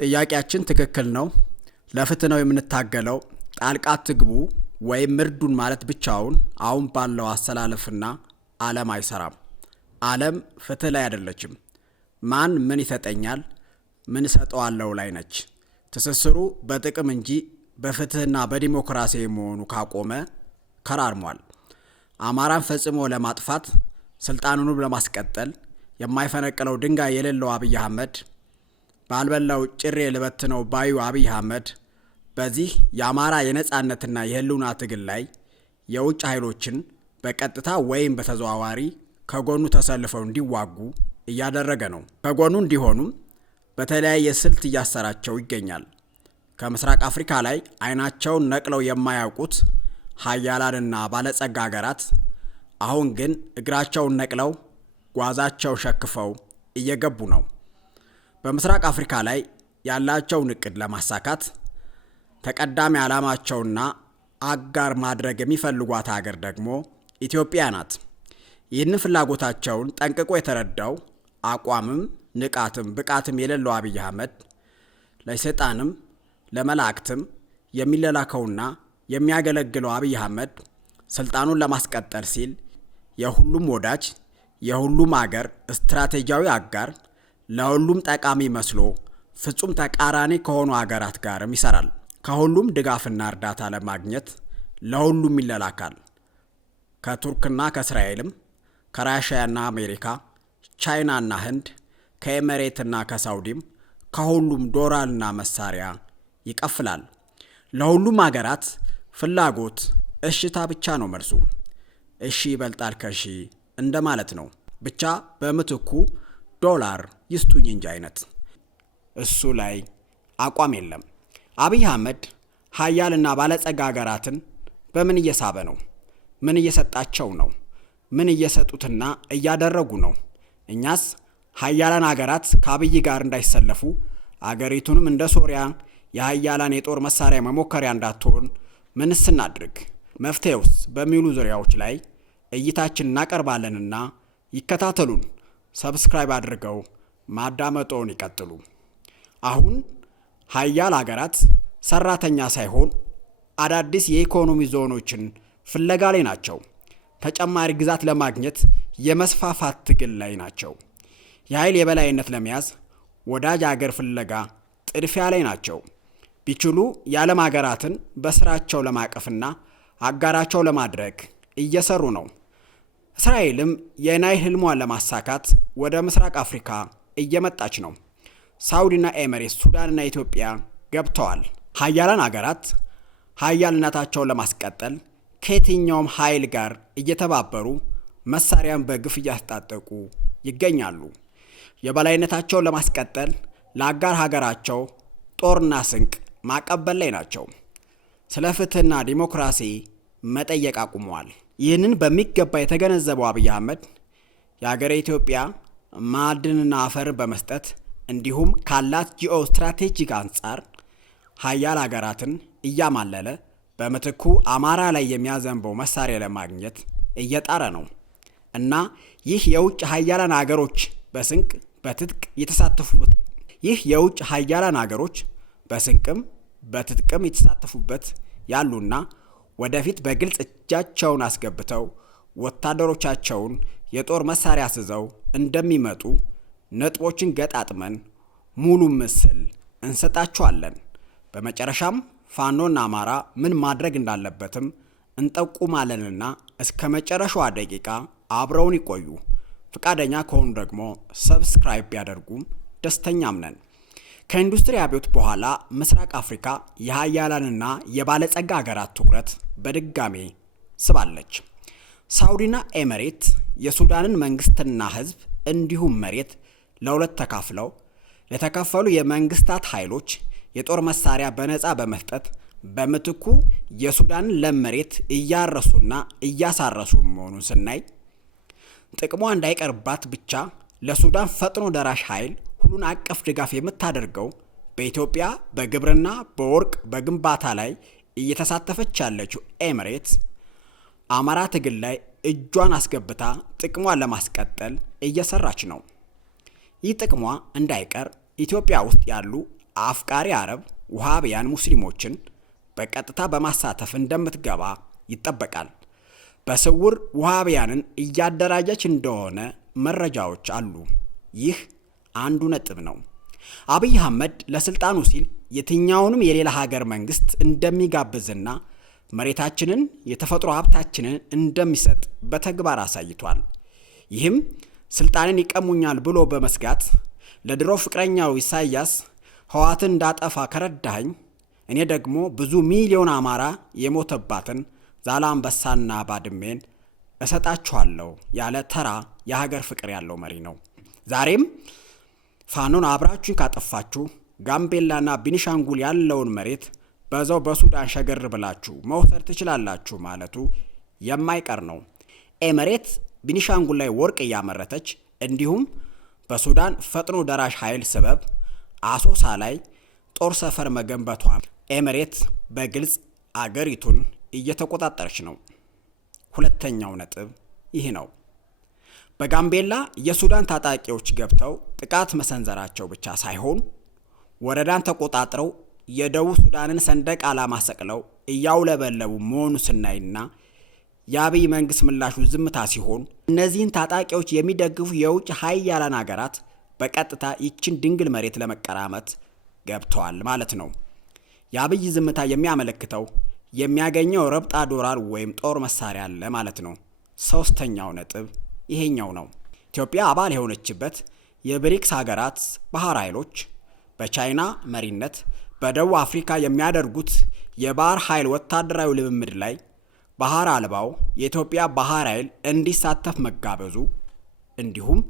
ጥያቄያችን ትክክል ነው። ለፍትህ ነው የምንታገለው። ጣልቃ ትግቡ ወይም ምርዱን ማለት ብቻውን አሁን ባለው አሰላለፍና ዓለም አይሰራም። ዓለም ፍትህ ላይ አይደለችም። ማን ምን ይሰጠኛል፣ ምን እሰጠዋለሁ ላይ ነች። ትስስሩ በጥቅም እንጂ በፍትህና በዲሞክራሲ መሆኑ ካቆመ ከራርሟል። አማራን ፈጽሞ ለማጥፋት ስልጣኑን ለማስቀጠል የማይፈነቅለው ድንጋይ የሌለው አብይ አህመድ ባልበላው ጭሬ ልበትነው ባዩ አብይ አህመድ በዚህ የአማራ የነጻነትና የህልውና ትግል ላይ የውጭ ኃይሎችን በቀጥታ ወይም በተዘዋዋሪ ከጎኑ ተሰልፈው እንዲዋጉ እያደረገ ነው። ከጎኑ እንዲሆኑም በተለያየ ስልት እያሰራቸው ይገኛል። ከምስራቅ አፍሪካ ላይ አይናቸውን ነቅለው የማያውቁት ሀያላንና ባለጸጋ ሀገራት አሁን ግን እግራቸውን ነቅለው ጓዛቸው ሸክፈው እየገቡ ነው። በምስራቅ አፍሪካ ላይ ያላቸውን እቅድ ለማሳካት ተቀዳሚ ዓላማቸውና አጋር ማድረግ የሚፈልጓት ሀገር ደግሞ ኢትዮጵያ ናት። ይህን ፍላጎታቸውን ጠንቅቆ የተረዳው አቋምም ንቃትም ብቃትም የሌለው አብይ አህመድ ለሰይጣንም ለመላእክትም የሚለላከውና የሚያገለግለው አብይ አህመድ ስልጣኑን ለማስቀጠል ሲል የሁሉም ወዳጅ የሁሉም አገር ስትራቴጂያዊ አጋር ለሁሉም ጠቃሚ መስሎ ፍጹም ተቃራኒ ከሆኑ አገራት ጋርም ይሰራል። ከሁሉም ድጋፍና እርዳታ ለማግኘት ለሁሉም ይለላካል። ከቱርክና ከእስራኤልም ከራሽያና አሜሪካ፣ ቻይናና ህንድ፣ ከኤሜሬትና ከሳውዲም ከሁሉም ዶላርና መሳሪያ ይቀፍላል። ለሁሉም አገራት ፍላጎት እሽታ ብቻ ነው መልሱ። እሺ ይበልጣል ከሺ እንደማለት ነው። ብቻ በምትኩ ዶላር ይስጡኝ እንጂ አይነት እሱ ላይ አቋም የለም። አብይ አህመድ ሀያልና ባለጸጋ ሀገራትን በምን እየሳበ ነው? ምን እየሰጣቸው ነው? ምን እየሰጡትና እያደረጉ ነው? እኛስ ሀያላን ሀገራት ከአብይ ጋር እንዳይሰለፉ አገሪቱንም እንደ ሶሪያ የሀያላን የጦር መሳሪያ መሞከሪያ እንዳትሆን ምንስ እናድርግ? መፍትሄውስ በሚሉ ዙሪያዎች ላይ እይታችን እናቀርባለንና ይከታተሉን። ሰብስክራይብ አድርገው ማዳመጦን ይቀጥሉ። አሁን ሀያል ሀገራት ሰራተኛ ሳይሆን አዳዲስ የኢኮኖሚ ዞኖችን ፍለጋ ላይ ናቸው። ተጨማሪ ግዛት ለማግኘት የመስፋፋት ትግል ላይ ናቸው። የኃይል የበላይነት ለመያዝ ወዳጅ ሀገር ፍለጋ ጥድፊያ ላይ ናቸው። ቢችሉ የዓለም ሀገራትን በስራቸው ለማቀፍና አጋራቸው ለማድረግ እየሰሩ ነው። እስራኤልም የናይል ህልሟን ለማሳካት ወደ ምስራቅ አፍሪካ እየመጣች ነው። ሳውዲና ኤሜሬት፣ ሱዳንና ኢትዮጵያ ገብተዋል። ሀያላን ሀገራት ሀያልነታቸውን ለማስቀጠል ከየትኛውም ኃይል ጋር እየተባበሩ መሳሪያን በግፍ እያስታጠቁ ይገኛሉ። የበላይነታቸውን ለማስቀጠል ለአጋር ሀገራቸው ጦርና ስንቅ ማቀበል ላይ ናቸው። ስለ ፍትህና ዲሞክራሲ መጠየቅ አቁመዋል። ይህንን በሚገባ የተገነዘበው አብይ አህመድ የሀገረ ኢትዮጵያ ማዕድንና አፈርን በመስጠት እንዲሁም ካላት ጂኦ ስትራቴጂክ አንጻር ሀያል ሀገራትን እያማለለ በምትኩ አማራ ላይ የሚያዘንበው መሳሪያ ለማግኘት እየጣረ ነው እና ይህ የውጭ ሀያላን ሀገሮች በስንቅ በትጥቅ የተሳተፉበት በትጥቅም የተሳተፉበት ያሉና ወደፊት በግልጽ እጃቸውን አስገብተው ወታደሮቻቸውን የጦር መሳሪያ አስይዘው እንደሚመጡ ነጥቦችን ገጣጥመን ሙሉ ምስል እንሰጣቸዋለን። በመጨረሻም ፋኖና አማራ ምን ማድረግ እንዳለበትም እንጠቁማለንና እስከ መጨረሻዋ ደቂቃ አብረውን ይቆዩ። ፈቃደኛ ከሆኑ ደግሞ ሰብስክራይብ ቢያደርጉም ደስተኛም ነን። ከኢንዱስትሪ አብዮት በኋላ ምስራቅ አፍሪካ የሀያላንና የባለጸጋ ሀገራት ትኩረት በድጋሜ ስባለች። ሳውዲና ኤሜሬት የሱዳንን መንግስትና ህዝብ እንዲሁም መሬት ለሁለት ተካፍለው ለተከፈሉ የመንግስታት ኃይሎች የጦር መሳሪያ በነፃ በመስጠት በምትኩ የሱዳንን ለም መሬት እያረሱና እያሳረሱ መሆኑን ስናይ ጥቅሟ እንዳይቀርባት ብቻ ለሱዳን ፈጥኖ ደራሽ ኃይል ሁሉን አቀፍ ድጋፍ የምታደርገው በኢትዮጵያ በግብርና በወርቅ በግንባታ ላይ እየተሳተፈች ያለችው ኤሜሬት አማራ ትግል ላይ እጇን አስገብታ ጥቅሟን ለማስቀጠል እየሰራች ነው። ይህ ጥቅሟ እንዳይቀር ኢትዮጵያ ውስጥ ያሉ አፍቃሪ አረብ ውሃቢያን ሙስሊሞችን በቀጥታ በማሳተፍ እንደምትገባ ይጠበቃል። በስውር ውሃቢያንን እያደራጀች እንደሆነ መረጃዎች አሉ። ይህ አንዱ ነጥብ ነው። አብይ አህመድ ለስልጣኑ ሲል የትኛውንም የሌላ ሀገር መንግስት እንደሚጋብዝና መሬታችንን የተፈጥሮ ሀብታችንን እንደሚሰጥ በተግባር አሳይቷል። ይህም ስልጣንን ይቀሙኛል ብሎ በመስጋት ለድሮ ፍቅረኛው ኢሳያስ ህወሓትን እንዳጠፋ ከረዳኸኝ እኔ ደግሞ ብዙ ሚሊዮን አማራ የሞተባትን ዛላምበሳና ባድሜን እሰጣችኋለሁ ያለ ተራ የሀገር ፍቅር ያለው መሪ ነው። ዛሬም ፋኖን አብራችሁ ካጠፋችሁ ጋምቤላና ቤኒሻንጉል ያለውን መሬት በዛው በሱዳን ሸገር ብላችሁ መውሰድ ትችላላችሁ ማለቱ የማይቀር ነው። ኤመሬት ቤኒሻንጉል ላይ ወርቅ እያመረተች እንዲሁም በሱዳን ፈጥኖ ደራሽ ኃይል ሰበብ አሶሳ ላይ ጦር ሰፈር መገንባቷ ኤመሬት በግልጽ አገሪቱን እየተቆጣጠረች ነው። ሁለተኛው ነጥብ ይህ ነው። በጋምቤላ የሱዳን ታጣቂዎች ገብተው ጥቃት መሰንዘራቸው ብቻ ሳይሆን ወረዳን ተቆጣጥረው የደቡብ ሱዳንን ሰንደቅ ዓላማ ሰቅለው እያውለበለቡ መሆኑ ስናይና የአብይ መንግስት ምላሹ ዝምታ ሲሆን እነዚህን ታጣቂዎች የሚደግፉ የውጭ ሀያላን ሀገራት በቀጥታ ይችን ድንግል መሬት ለመቀራመት ገብተዋል ማለት ነው። የአብይ ዝምታ የሚያመለክተው የሚያገኘው ረብጣ ዶላር ወይም ጦር መሳሪያ አለ ማለት ነው። ሶስተኛው ነጥብ ይሄኛው ነው። ኢትዮጵያ አባል የሆነችበት የብሪክስ ሀገራት ባህር ኃይሎች በቻይና መሪነት በደቡብ አፍሪካ የሚያደርጉት የባህር ኃይል ወታደራዊ ልምምድ ላይ ባህር አልባው የኢትዮጵያ ባህር ኃይል እንዲሳተፍ መጋበዙ እንዲሁም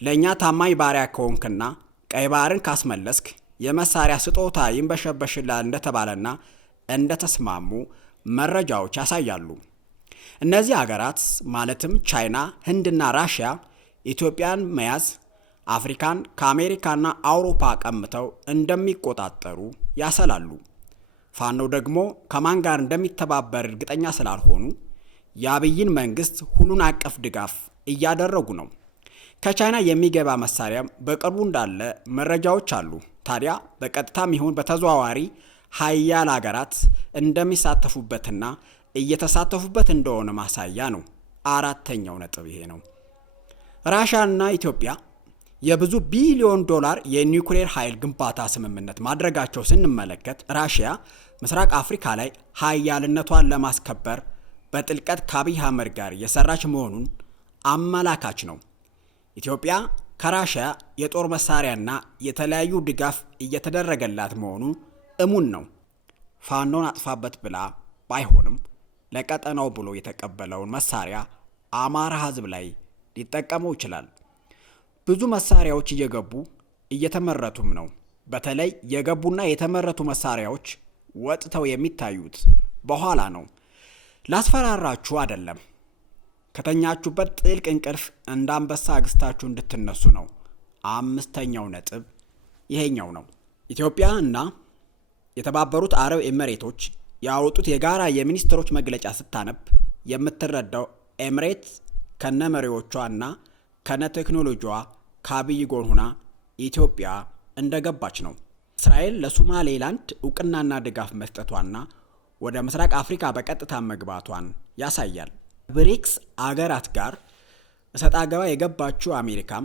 ለእኛ ታማኝ ባሪያ ከሆንክና ቀይ ባህርን ካስመለስክ የመሳሪያ ስጦታ ይንበሸበሽላል እንደተባለና እንደተስማሙ መረጃዎች ያሳያሉ። እነዚህ ሀገራት ማለትም ቻይና፣ ህንድና ራሽያ ኢትዮጵያን መያዝ አፍሪካን ከአሜሪካና አውሮፓ ቀምተው እንደሚቆጣጠሩ ያሰላሉ። ፋኖ ደግሞ ከማን ጋር እንደሚተባበር እርግጠኛ ስላልሆኑ የአብይን መንግስት ሁሉን አቀፍ ድጋፍ እያደረጉ ነው። ከቻይና የሚገባ መሳሪያም በቅርቡ እንዳለ መረጃዎች አሉ። ታዲያ በቀጥታም ይሁን በተዘዋዋሪ ሀያል ሀገራት እንደሚሳተፉበትና እየተሳተፉበት እንደሆነ ማሳያ ነው። አራተኛው ነጥብ ይሄ ነው። ራሽያና ኢትዮጵያ የብዙ ቢሊዮን ዶላር የኒውክሌር ኃይል ግንባታ ስምምነት ማድረጋቸው ስንመለከት ራሽያ ምስራቅ አፍሪካ ላይ ሀያልነቷን ለማስከበር በጥልቀት ከአብይ አህመድ ጋር የሰራች መሆኑን አመላካች ነው። ኢትዮጵያ ከራሽያ የጦር መሳሪያና የተለያዩ ድጋፍ እየተደረገላት መሆኑ እሙን ነው። ፋኖን አጥፋበት ብላ ባይሆንም ለቀጠናው ብሎ የተቀበለውን መሳሪያ አማራ ህዝብ ላይ ሊጠቀመው ይችላል። ብዙ መሳሪያዎች እየገቡ እየተመረቱም ነው። በተለይ የገቡና የተመረቱ መሳሪያዎች ወጥተው የሚታዩት በኋላ ነው። ላስፈራራችሁ አይደለም። ከተኛችሁበት ጥልቅ እንቅልፍ እንዳንበሳ አግስታችሁ እንድትነሱ ነው። አምስተኛው ነጥብ ይሄኛው ነው። ኢትዮጵያ እና የተባበሩት አረብ ኤሚሬቶች ያወጡት የጋራ የሚኒስትሮች መግለጫ ስታነብ የምትረዳው ኤሚሬት ከነመሪዎቿ እና ከነ ቴክኖሎጂዋ ከአብይ ጎን ሆና ኢትዮጵያ እንደገባች ነው። እስራኤል ለሶማሌላንድ እውቅናና ድጋፍ መስጠቷና ወደ ምስራቅ አፍሪካ በቀጥታ መግባቷን ያሳያል። ብሪክስ አገራት ጋር እሰጥ አገባ የገባችው አሜሪካም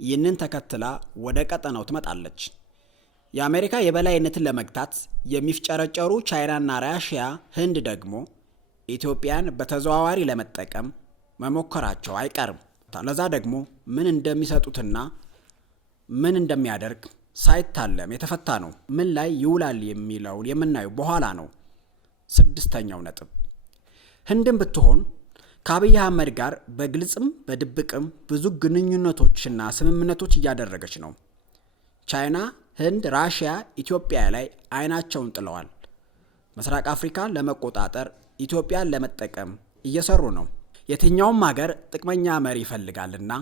ይህንን ተከትላ ወደ ቀጠናው ትመጣለች። የአሜሪካ የበላይነትን ለመግታት የሚፍጨረጨሩ ቻይናና ራሽያ፣ ህንድ ደግሞ ኢትዮጵያን በተዘዋዋሪ ለመጠቀም መሞከራቸው አይቀርም። ለዛ ደግሞ ምን እንደሚሰጡትና ምን እንደሚያደርግ ሳይታለም የተፈታ ነው። ምን ላይ ይውላል የሚለውን የምናየው በኋላ ነው። ስድስተኛው ነጥብ ህንድም ብትሆን ከአብይ አህመድ ጋር በግልጽም በድብቅም ብዙ ግንኙነቶችና ስምምነቶች እያደረገች ነው። ቻይና፣ ህንድ፣ ራሽያ ኢትዮጵያ ላይ አይናቸውን ጥለዋል። ምስራቅ አፍሪካን ለመቆጣጠር ኢትዮጵያን ለመጠቀም እየሰሩ ነው። የትኛውም ሀገር ጥቅመኛ መሪ ይፈልጋልና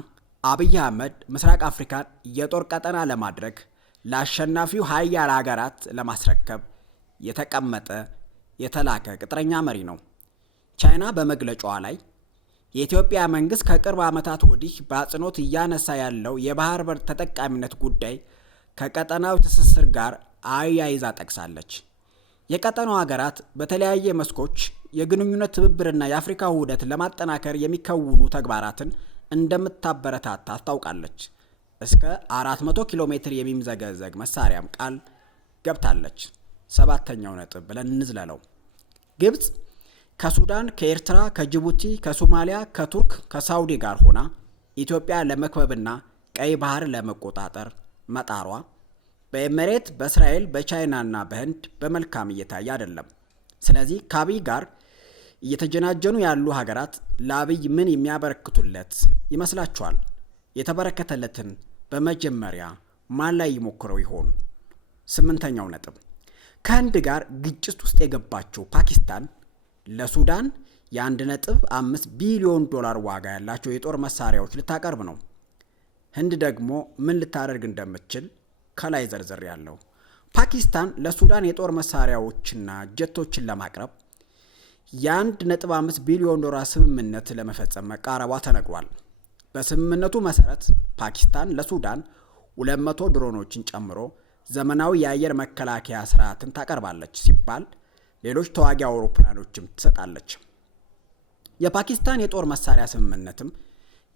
አብይ አህመድ ምስራቅ አፍሪካን የጦር ቀጠና ለማድረግ ለአሸናፊው ሀያል ሀገራት ለማስረከብ የተቀመጠ የተላከ ቅጥረኛ መሪ ነው። ቻይና በመግለጫዋ ላይ የኢትዮጵያ መንግስት ከቅርብ ዓመታት ወዲህ በአጽንኦት እያነሳ ያለው የባህር በር ተጠቃሚነት ጉዳይ ከቀጠናዊ ትስስር ጋር አያይዛ ጠቅሳለች። የቀጠናው ሀገራት በተለያየ መስኮች የግንኙነት ትብብርና የአፍሪካ ውህደት ለማጠናከር የሚከውኑ ተግባራትን እንደምታበረታታ አስታውቃለች። እስከ 400 ኪሎ ሜትር የሚምዘገዘግ መሳሪያም ቃል ገብታለች። 7ኛው ነጥብ ብለን እንዝለለው። ግብጽ ከሱዳን፣ ከኤርትራ፣ ከጅቡቲ፣ ከሶማሊያ፣ ከቱርክ፣ ከሳውዲ ጋር ሆና ኢትዮጵያ ለመክበብና ቀይ ባህር ለመቆጣጠር መጣሯ በኤሜሬት፣ በእስራኤል፣ በቻይናና በህንድ በመልካም እየታየ አይደለም። ስለዚህ ከአብይ ጋር እየተጀናጀኑ ያሉ ሀገራት ለአብይ ምን የሚያበረክቱለት ይመስላችኋል? የተበረከተለትን በመጀመሪያ ማን ላይ ይሞክረው ይሆን? 8ኛው ነጥብ ከህንድ ጋር ግጭት ውስጥ የገባችው ፓኪስታን ለሱዳን የ1.5 ቢሊዮን ዶላር ዋጋ ያላቸው የጦር መሳሪያዎች ልታቀርብ ነው። ህንድ ደግሞ ምን ልታደርግ እንደምትችል ከላይ ዘርዘር ያለው። ፓኪስታን ለሱዳን የጦር መሳሪያዎችና ጀቶችን ለማቅረብ የ1.5 ቢሊዮን ዶላር ስምምነት ለመፈጸም መቃረቧ ተነግሯል። በስምምነቱ መሰረት ፓኪስታን ለሱዳን 200 ድሮኖችን ጨምሮ ዘመናዊ የአየር መከላከያ ስርዓትን ታቀርባለች ሲባል ሌሎች ተዋጊ አውሮፕላኖችም ትሰጣለች። የፓኪስታን የጦር መሳሪያ ስምምነትም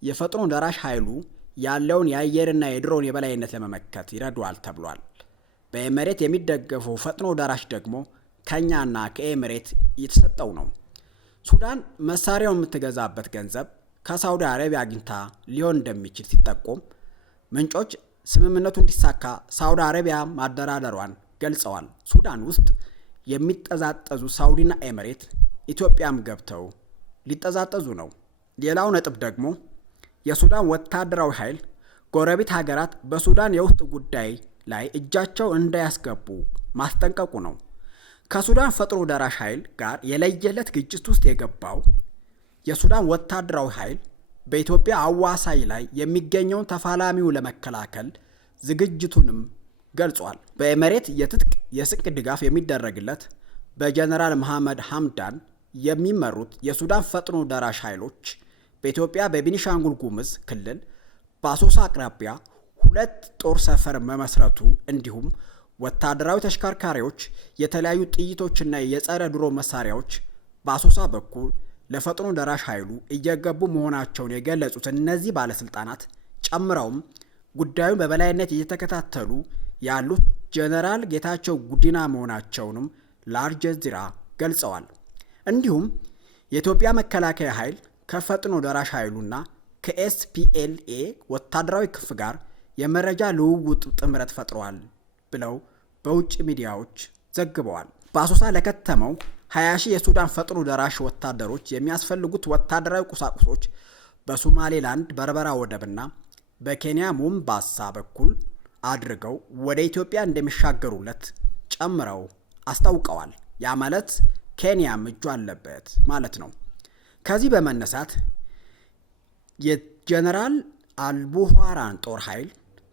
የፈጥኖ ደራሽ ኃይሉ ያለውን የአየርና የድሮን የበላይነት ለመመከት ይረዳዋል ተብሏል። በኤሜሬት የሚደገፈው ፈጥኖ ደራሽ ደግሞ ከኛና ከኤሜሬት እየተሰጠው ነው። ሱዳን መሳሪያውን የምትገዛበት ገንዘብ ከሳውዲ አረቢያ አግኝታ ሊሆን እንደሚችል ሲጠቆም ምንጮች ስምምነቱ እንዲሳካ ሳውዲ አረቢያ ማደራደሯን ገልጸዋል። ሱዳን ውስጥ የሚጠዛጠዙ ሳውዲና ኤሜሬት ኢትዮጵያም ገብተው ሊጠዛጠዙ ነው። ሌላው ነጥብ ደግሞ የሱዳን ወታደራዊ ኃይል ጎረቤት ሀገራት በሱዳን የውስጥ ጉዳይ ላይ እጃቸው እንዳያስገቡ ማስጠንቀቁ ነው። ከሱዳን ፈጥኖ ደራሽ ኃይል ጋር የለየለት ግጭት ውስጥ የገባው የሱዳን ወታደራዊ ኃይል በኢትዮጵያ አዋሳኝ ላይ የሚገኘውን ተፋላሚው ለመከላከል ዝግጅቱንም ገልጿል። በኤሜሬት የትጥቅ የስንቅ ድጋፍ የሚደረግለት በጀነራል መሐመድ ሐምዳን የሚመሩት የሱዳን ፈጥኖ ደራሽ ኃይሎች በኢትዮጵያ በቤኒሻንጉል ጉሙዝ ክልል በአሶሳ አቅራቢያ 2 ጦር ሰፈር መመስረቱ እንዲሁም ወታደራዊ ተሽከርካሪዎች፣ የተለያዩ ጥይቶችና የጸረ ድሮን መሳሪያዎች በአሶሳ በኩል ለፈጥኖ ደራሽ ኃይሉ እየገቡ መሆናቸውን የገለጹት እነዚህ ባለስልጣናት ጨምረውም ጉዳዩን በበላይነት እየተከታተሉ ያሉት ጀነራል ጌታቸው ጉዲና መሆናቸውንም ለአልጀዚራ ገልጸዋል። እንዲሁም የኢትዮጵያ መከላከያ ኃይል ከፈጥኖ ደራሽ ኃይሉና ከኤስፒኤልኤ ወታደራዊ ክንፍ ጋር የመረጃ ልውውጥ ጥምረት ፈጥረዋል ብለው በውጭ ሚዲያዎች ዘግበዋል። በአሶሳ ለከተመው 20 ሺህ የሱዳን ፈጥኖ ደራሽ ወታደሮች የሚያስፈልጉት ወታደራዊ ቁሳቁሶች በሶማሌላንድ በርበራ ወደብና በኬንያ ሞምባሳ በኩል አድርገው ወደ ኢትዮጵያ እንደሚሻገሩለት ጨምረው አስታውቀዋል። ያ ማለት ኬንያም እጁ አለበት ማለት ነው። ከዚህ በመነሳት የጀነራል አልቡርሃን ጦር ኃይል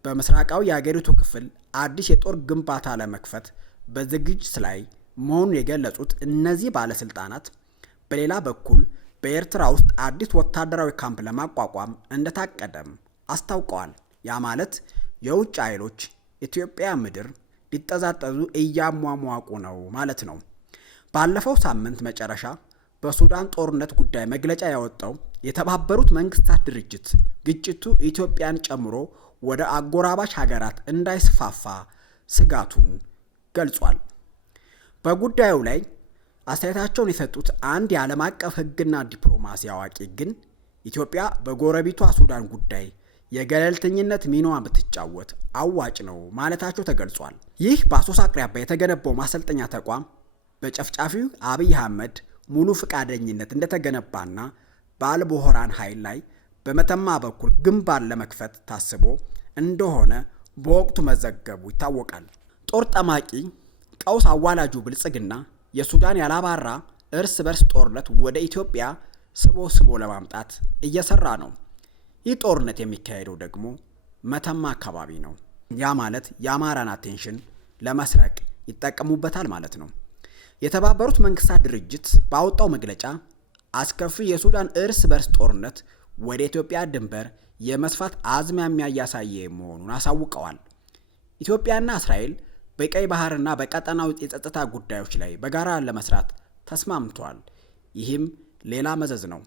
በምስራቃዊ የአገሪቱ ክፍል አዲስ የጦር ግንባታ ለመክፈት በዝግጅት ላይ መሆኑን የገለጹት እነዚህ ባለስልጣናት በሌላ በኩል በኤርትራ ውስጥ አዲስ ወታደራዊ ካምፕ ለማቋቋም እንደታቀደም አስታውቀዋል። ያ ማለት የውጭ ኃይሎች ኢትዮጵያ ምድር ሊጠዛጠዙ እያሟሟቁ ነው ማለት ነው። ባለፈው ሳምንት መጨረሻ በሱዳን ጦርነት ጉዳይ መግለጫ ያወጣው የተባበሩት መንግስታት ድርጅት ግጭቱ ኢትዮጵያን ጨምሮ ወደ አጎራባች ሀገራት እንዳይስፋፋ ስጋቱን ገልጿል። በጉዳዩ ላይ አስተያየታቸውን የሰጡት አንድ የዓለም አቀፍ ሕግና ዲፕሎማሲ አዋቂ ግን ኢትዮጵያ በጎረቤቷ ሱዳን ጉዳይ የገለልተኝነት ሚናዋን ብትጫወት አዋጭ ነው ማለታቸው ተገልጿል። ይህ በአሶሳ አቅራቢያ የተገነባው ማሰልጠኛ ተቋም በጨፍጫፊው አብይ አህመድ ሙሉ ፈቃደኝነት እንደተገነባና በአልቡርሃን ኃይል ላይ በመተማ በኩል ግንባር ለመክፈት ታስቦ እንደሆነ በወቅቱ መዘገቡ ይታወቃል። ጦር ጠማቂ ቀውስ አዋላጁ ብልጽግና የሱዳን ያላባራ እርስ በርስ ጦርነት ወደ ኢትዮጵያ ስቦ ለማምጣት እየሰራ ነው። ይህ ጦርነት የሚካሄደው ደግሞ መተማ አካባቢ ነው። ያ ማለት የአማራን አቴንሽን ለመስረቅ ይጠቀሙበታል ማለት ነው። የተባበሩት መንግስታት ድርጅት ባወጣው መግለጫ አስከፊ የሱዳን እርስ በርስ ጦርነት ወደ ኢትዮጵያ ድንበር የመስፋት አዝማሚያ እያሳየ መሆኑን አሳውቀዋል። ኢትዮጵያና እስራኤል በቀይ ባህርና በቀጠናው የጸጥታ ጉዳዮች ላይ በጋራ ለመስራት ተስማምተዋል። ይህም ሌላ መዘዝ ነው።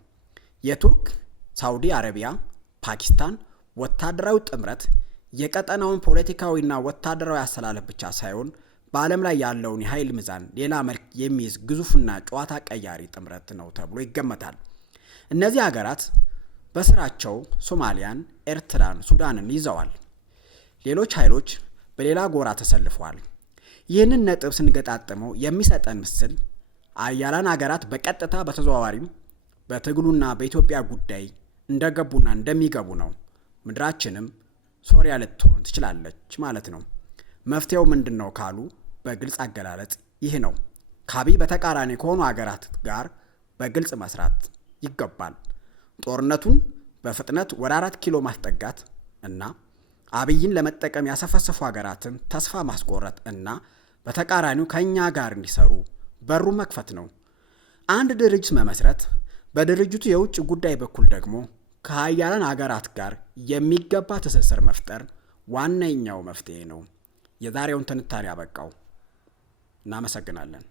የቱርክ፣ ሳውዲ አረቢያ፣ ፓኪስታን ወታደራዊ ጥምረት የቀጠናውን ፖለቲካዊና ወታደራዊ አሰላለፍ ብቻ ሳይሆን በዓለም ላይ ያለውን የኃይል ሚዛን ሌላ መልክ የሚይዝ ግዙፍና ጨዋታ ቀያሪ ጥምረት ነው ተብሎ ይገመታል። እነዚህ ሀገራት በስራቸው ሶማሊያን፣ ኤርትራን፣ ሱዳንን ይዘዋል። ሌሎች ኃይሎች በሌላ ጎራ ተሰልፈዋል። ይህንን ነጥብ ስንገጣጥመው የሚሰጠን ምስል አያላን ሀገራት በቀጥታ በተዘዋዋሪም በትግሉና በኢትዮጵያ ጉዳይ እንደገቡና እንደሚገቡ ነው። ምድራችንም ሶሪያ ልትሆን ትችላለች ማለት ነው። መፍትሄው ምንድን ነው ካሉ በግልጽ አገላለጽ ይህ ነው። ከአብይ በተቃራኒ ከሆኑ ሀገራት ጋር በግልጽ መስራት ይገባል። ጦርነቱን በፍጥነት ወደ 4 ኪሎ ማስጠጋት እና አብይን ለመጠቀም ያሰፈሰፉ ሀገራትን ተስፋ ማስቆረጥ እና በተቃራኒው ከኛ ጋር እንዲሰሩ በሩ መክፈት ነው። አንድ ድርጅት መመስረት፣ በድርጅቱ የውጭ ጉዳይ በኩል ደግሞ ከሀያላን ሀገራት ጋር የሚገባ ትስስር መፍጠር ዋነኛው መፍትሄ ነው። የዛሬውን ትንታኔ አበቃው። እናመሰግናለን።